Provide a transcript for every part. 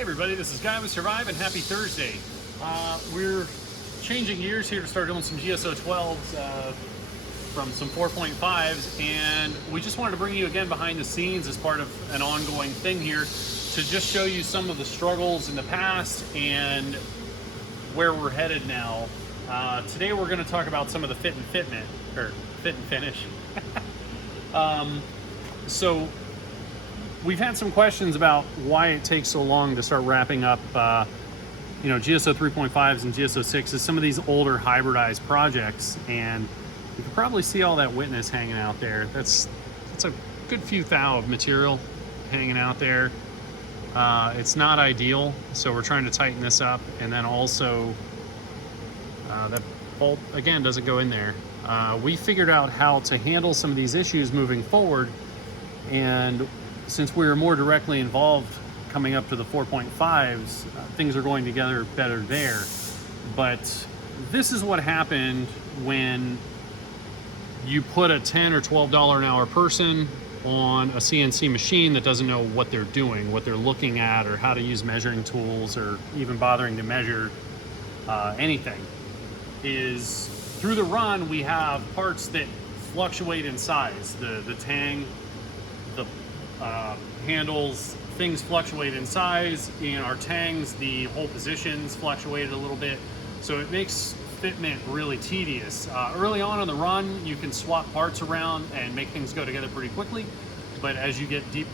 Hey everybody, this is Guy with Survive and happy Thursday. We're changing gears here to start doing some GSO 12s from some 4.5s, and we just wanted to bring you again behind the scenes as part of an ongoing thing here to just show you some of the struggles in the past and where we're headed now. Today we're going to talk about some of the fit and finish. So we've had some questions about why it takes so long to start wrapping up, GSO 3.5s and GSO 6s, some of these older hybridized projects, and you can probably see all that witness hanging out there. That's a good few thou of material hanging out there. It's not ideal, so we're trying to tighten this up, and then also that bolt again doesn't go in there. We figured out how to handle some of these issues moving forward, and since we were more directly involved coming up to the 4.5s, things are going together better there. But this is what happened when you put a $10 or $12 an hour person on a CNC machine that doesn't know what they're doing, what they're looking at, or how to use measuring tools, or even bothering to measure anything. Is through the run, we have parts that fluctuate in size. The tang, the handles, things fluctuate in size. In our tangs, the hole positions fluctuated a little bit, so it makes fitment really tedious. Early on in the run, you can swap parts around and make things go together pretty quickly, but as you get deep...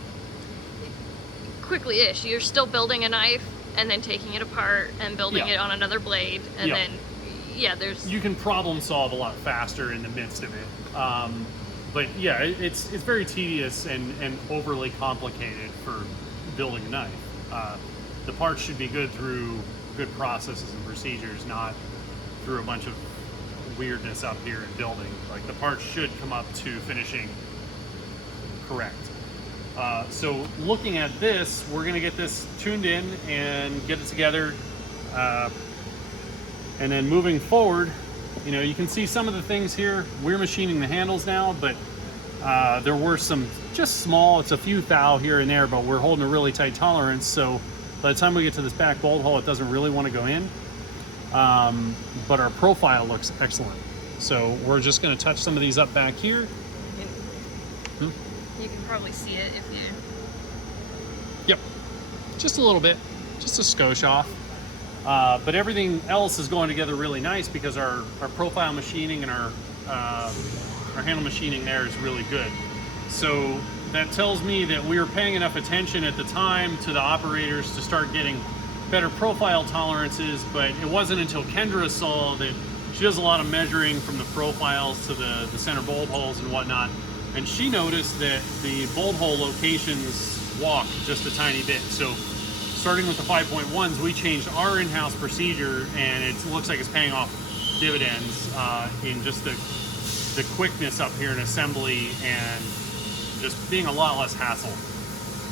Quickly-ish, you're still building a knife and then taking it apart and building it on another blade, and then you can problem solve a lot faster in the midst of it. But yeah, it's very tedious and overly complicated for building a knife. The parts should be good through good processes and procedures, not through a bunch of weirdness up here in building. Like, the parts should come up to finishing correct. So looking at this, we're gonna get this tuned in and get it together. And then moving forward, you can see some of the things here. We're machining the handles now, but there were some just small, it's a few thou here and there, but we're holding a really tight tolerance. So by the time we get to this back bolt hole, it doesn't really want to go in. But our profile looks excellent. So we're just going to touch some of these up back here. You can probably see it if you... Yep, just a little bit, just a skosh off. But everything else is going together really nice because our profile machining and our handle machining there is really good. So that tells me that we were paying enough attention at the time to the operators to start getting better profile tolerances, but it wasn't until Kendra saw that she does a lot of measuring from the profiles to the center bolt holes and whatnot, and she noticed that the bolt hole locations walk just a tiny bit. So starting with the 5.1s, we changed our in-house procedure, and it looks like it's paying off dividends in just the quickness up here in assembly and just being a lot less hassle.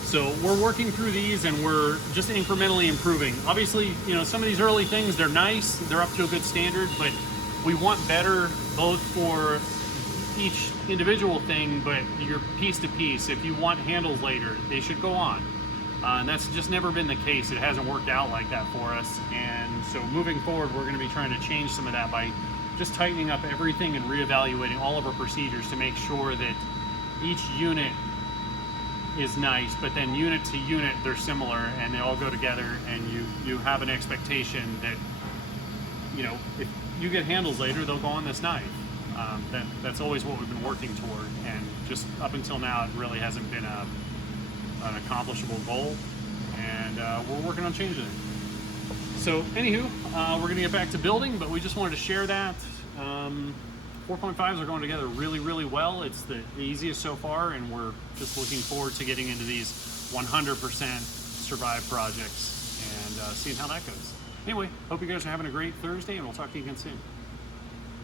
So we're working through these and we're just incrementally improving. Obviously, some of these early things, they're nice, they're up to a good standard, but we want better both for each individual thing, but you're piece to piece. If you want handles later, they should go on. And that's just never been the case. It hasn't worked out like that for us. And so moving forward, we're going to be trying to change some of that by just tightening up everything and reevaluating all of our procedures to make sure that each unit is nice, but then unit to unit, they're similar and they all go together, and you have an expectation that, if you get handles later, they'll go on this knife. That's always what we've been working toward, and just up until now, it really hasn't been an accomplishable goal, and we're working on changing it. So anywho, we're gonna get back to building, but we just wanted to share that. 4.5s are going together really, really well. It's the easiest so far, and we're just looking forward to getting into these 100% Survive projects and seeing how that goes. Anyway, hope you guys are having a great Thursday, and we'll talk to you again soon.